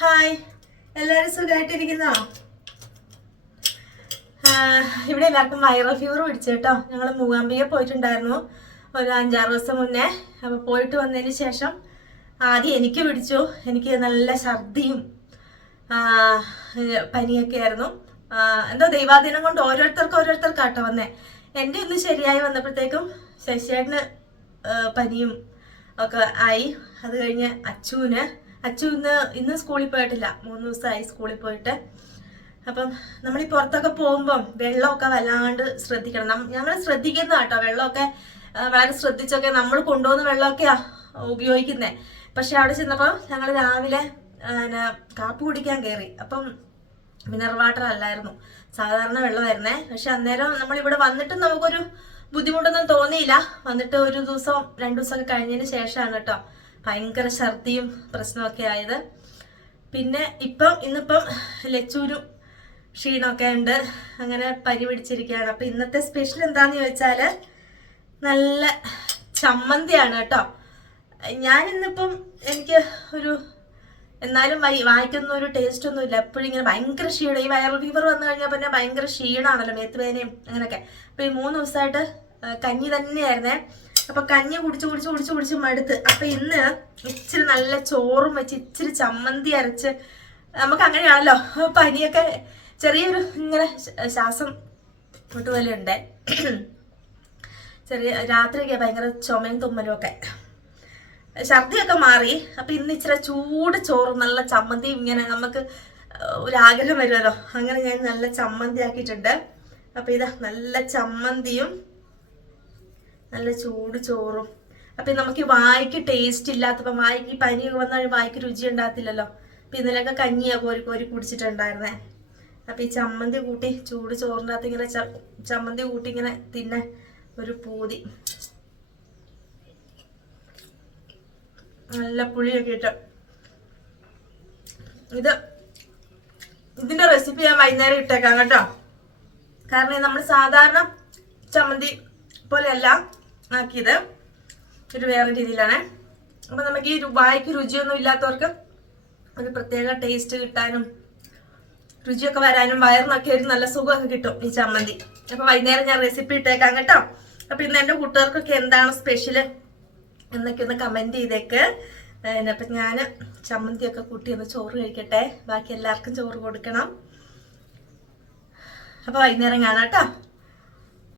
Hi, എല്ലാവരും സുഖമായിട്ടിരിക്കുന്നോ? ഇവിടെ എല്ലാവർക്കും വൈറൽ ഫീവർ പിടിച്ചു കേട്ടോ. ഞങ്ങൾ മൂകാംബിക പോയിട്ടുണ്ടായിരുന്നു ഒരു 5-6 ദിവസം മുന്നേ. അപ്പോൾ പോയിട്ട് വന്നതിന് ശേഷം ആദ്യം എനിക്ക് പിടിച്ചു. എനിക്ക് നല്ല ഛർദിയും പനിയൊക്കെ ആയിരുന്നു. എന്തോ ദൈവാധീനം കൊണ്ട് ഓരോരുത്തർക്കാട്ടോ വന്നേ. എൻ്റെ ഒന്ന് ശരിയായി വന്നപ്പോഴത്തേക്കും ശശിയേട്ടന് പനിയും ഒക്കെ ആയി. അത് കഴിഞ്ഞ് അച്ചു ഇന്ന് സ്കൂളിൽ പോയിട്ടില്ല. 3 ദിവസമായി സ്കൂളിൽ പോയിട്ട്. അപ്പം നമ്മൾ ഈ പുറത്തൊക്കെ പോകുമ്പം വെള്ളമൊക്കെ വല്ലാണ്ട് ശ്രദ്ധിക്കണം. ഞങ്ങൾ ശ്രദ്ധിക്കുന്ന കേട്ടോ. വെള്ളമൊക്കെ വളരെ ശ്രദ്ധിച്ചൊക്കെ നമ്മൾ കൊണ്ടുപോകുന്ന വെള്ളമൊക്കെയാ ഉപയോഗിക്കുന്നത്. പക്ഷെ അവിടെ ചെന്നപ്പോൾ ഞങ്ങൾ രാവിലെ കാപ്പി കുടിക്കാൻ കയറി. അപ്പം മിനറൽ വാട്ടർ അല്ലായിരുന്നു, സാധാരണ വെള്ളമായിരുന്നേ. പക്ഷെ അന്നേരം നമ്മളിവിടെ വന്നിട്ടും നമുക്കൊരു ബുദ്ധിമുട്ടൊന്നും തോന്നിയില്ല. വന്നിട്ട് 1 ദിവസം 2 ദിവസമൊക്കെ കഴിഞ്ഞതിന് ശേഷമാണ് കേട്ടോ ഭയങ്കര ഛർദിയും പ്രശ്നമൊക്കെ ആയത്. പിന്നെ ഇന്നിപ്പം ലച്ചൂരും ക്ഷീണമൊക്കെ ഉണ്ട്. അങ്ങനെ പനി പിടിച്ചിരിക്കുകയാണ്. അപ്പം ഇന്നത്തെ സ്പെഷ്യൽ എന്താണെന്ന് ചോദിച്ചാൽ നല്ല ചമ്മന്തിയാണ് കേട്ടോ. ഞാനിന്നിപ്പം എനിക്ക് എന്നാലും വായിക്കുന്ന ഒരു ടേസ്റ്റ് ഒന്നും ഇല്ല. എപ്പോഴും ഇങ്ങനെ ഭയങ്കര ക്ഷീണം. ഈ വൈറൽ ഫീവർ വന്നു കഴിഞ്ഞാൽ പിന്നെ ഭയങ്കര ക്ഷീണമാണല്ലോ, മേത്തുവേദനയും അങ്ങനെയൊക്കെ. അപ്പം ഈ 3 ദിവസമായിട്ട് കഞ്ഞി തന്നെയായിരുന്നേ. അപ്പൊ കഞ്ഞി കുടിച്ച് മടുത്ത്. അപ്പൊ ഇന്ന് ഇച്ചിരി നല്ല ചോറും വെച്ച് ഇച്ചിരി ചമ്മന്തി അരച്ച്, നമുക്ക് അങ്ങനെയാണല്ലോ പനിയൊക്കെ ചെറിയൊരു ഇങ്ങനെ ശ്വാസം മുട്ടുപോലെ ഉണ്ട്. രാത്രിയൊക്കെ ഭയങ്കര ചുമയും തുമ്മലും ഒക്കെ, ഛർദിയൊക്കെ മാറി. അപ്പൊ ഇന്ന് ഇച്ചിരി ചൂട് ചോറും നല്ല ചമ്മന്തിയും, ഇങ്ങനെ നമുക്ക് ഒരാഗ്രഹം വരുമല്ലോ, അങ്ങനെ ഞാൻ നല്ല ചമ്മന്തി ആക്കിയിട്ടുണ്ട്. അപ്പൊ ഇതാ നല്ല ചമ്മന്തിയും നല്ല ചൂട് ചോറും. അപ്പൊ നമുക്ക് വായിക്ക് ടേസ്റ്റ് ഇല്ലാത്തപ്പോ, വായിക്ക് പനിയൊക്കെ വന്നാൽ വായിക്ക് രുചി ഉണ്ടാകത്തില്ലല്ലോ. അപ്പൊ ഇന്നലെയൊക്കെ കഞ്ഞിയാ കോരി കുടിച്ചിട്ടുണ്ടായിരുന്നേ. അപ്പൊ ഈ ചമ്മന്തി കൂട്ടി ചൂട് ചോറിൻ്റെ അകത്ത് ഇങ്ങനെ ചമ്മന്തി കൂട്ടി ഇങ്ങനെ തിന്നെ ഒരു പൂതി. നല്ല പുളിയൊക്കെ ഇട്ട്. ഇതിന്റെ റെസിപ്പി ഞാൻ വൈകുന്നേരം ഇട്ടേക്കാം കേട്ടോ. കാരണം നമ്മൾ സാധാരണ ചമ്മന്തി പോലെയല്ല ആക്കിയത്, ഒരു വേറെ രീതിയിലാണ്. അപ്പൊ നമുക്ക് ഈ വായിക്ക് രുചിയൊന്നും ഇല്ലാത്തവർക്ക് ഒരു പ്രത്യേക ടേസ്റ്റ് കിട്ടാനും രുചിയൊക്കെ വരാനും വയറിനൊക്കെ ഒരു നല്ല സുഖമൊക്കെ കിട്ടും ഈ ചമ്മന്തി. അപ്പൊ വൈകുന്നേരം ഞാൻ റെസിപ്പി ഇട്ടേക്കാം കേട്ടോ. അപ്പൊ ഇന്ന് എൻ്റെ കൂട്ടുകാർക്കൊക്കെ എന്താണ് സ്പെഷ്യൽ എന്നൊക്കെ ഒന്ന് കമന്റ് ചെയ്തേക്ക്. അപ്പൊ ഞാൻ ചമ്മന്തിയൊക്കെ കൂട്ടി ഒന്ന് ചോറ് കഴിക്കട്ടെ. ബാക്കി എല്ലാവർക്കും ചോറ് കൊടുക്കണം. അപ്പൊ വൈകുന്നേരം കാണാം കേട്ടോ.